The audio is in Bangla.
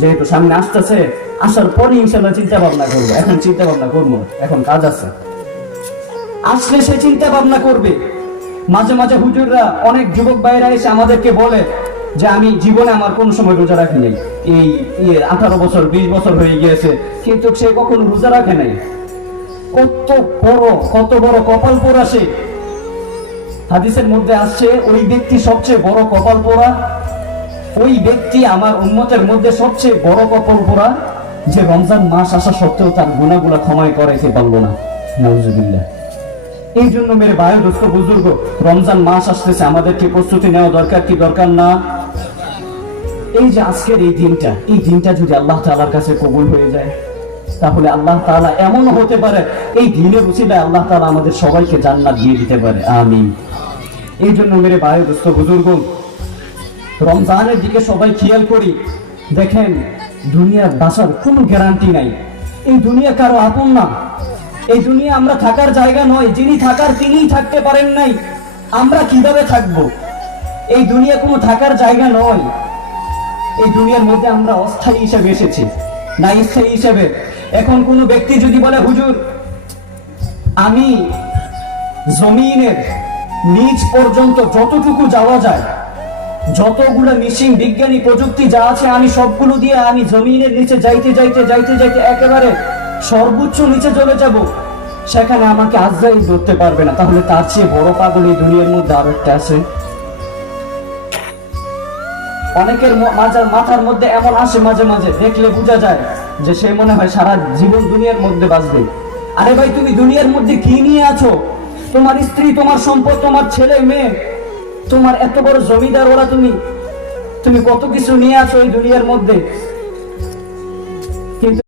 যেহেতু সামনে আসতেছে, আসার পরে ইনশাল্লাহ চিন্তা ভাবনা করবো। এখন চিন্তা ভাবনা করবো, এখন কাজ আছে। আসলে সে চিন্তা ভাবনা করবে। মাঝে মাঝে হুজুররা, অনেক যুবক ভাইরা এসে আমাদেরকে বলে যে আমি জীবনে আমার কোন সময় রোজা রাখি নাই, এই 18 বছর 20 বছর হয়ে গিয়েছে, কিন্তু সে কখনো রোজা রাখে নাই। কত বড় কপাল পোড়া সে। হাদিসের মধ্যে আসছে ওই ব্যক্তি সবচেয়ে বড় কপাল পোড়া, ওই ব্যক্তি আমার উম্মতের মধ্যে সবচেয়ে বড় কপাল পোড়া, যে রমজান মাস আসা সত্ত্বেও তার গুনাহগুলো ক্ষমাই করাইতে পারলো না। নাউজুবিল্লাহ। এই জন্য মেরে ভাই দোস্ত বুজুর্গ, রমজান মাস আসতেছে, আমাদেরকে প্রস্তুতি নেওয়া দরকার কি দরকার না? এই যে আজকের এই দিনটা যদি আল্লাহ তাআলার কাছে কবুল হয়ে যায়, তাহলে আল্লাহ তাআলা এমন হতে পারে এই দিনের উসিলায় আল্লাহ তাআলা আমাদের সবাইকে জান্নাত দিয়ে দিতে পারে। আমিন। এই জন্য মেরে ভাই দোস্ত বুজুর্গ, রমজানের দিকে সবাই খেয়াল করি। দেখেন, দুনিয়ার বাঁচার কোনো গ্যারান্টি নাই। এই দুনিয়া কারো আপন না। এই দুনিয়া আমরা থাকার জায়গা নয়। যিনি থাকার তিনিই থাকতে পারেন নাই, আমরা কিভাবে থাকব? এই দুনিয়া কোনো থাকার জায়গা নয়। এই দুনিয়ার মধ্যে আমরা অস্থায়ী হিসেবে এসেছি, না স্থায়ী হিসেবে। এখন কোনো ব্যক্তি যদি বলে হুজুর আমি জমিনের নিচ পর্যন্ত যতটুকু যাওয়া যায়, যতগুলো মেশিন বিজ্ঞানী প্রযুক্তি যা আছে, আমি সবগুলো দিয়ে আমি জমিনের নিচে যাইতে যাইতে যাইতে যাইতে একেবারে সর্বোচ্চ নিচে চলে যাব, সেখানে আমাকে আজরাইল ধরতে পারবে না। তাহলে তার চেয়ে বড় পাগল এই দুনিয়ার মধ্যে আরো একটা আছে। অনেকের মাথার মধ্যে এমন আসে মাঝে মাঝে, দেখলে বোঝা যায় যে সে মনে হয় সারা জীবন দুনিয়ার মধ্যে বাঁচবে। আরে ভাই, তুমি দুনিয়ার মধ্যে কি নিয়ে আছো? তোমার স্ত্রী, তোমার সম্পদ, তোমার ছেলে মেয়ে, তোমার এত বড় জমিদার ওরা, তুমি কত কিছু নিয়ে আছো এই দুনিয়ার মধ্যে। কিন্তু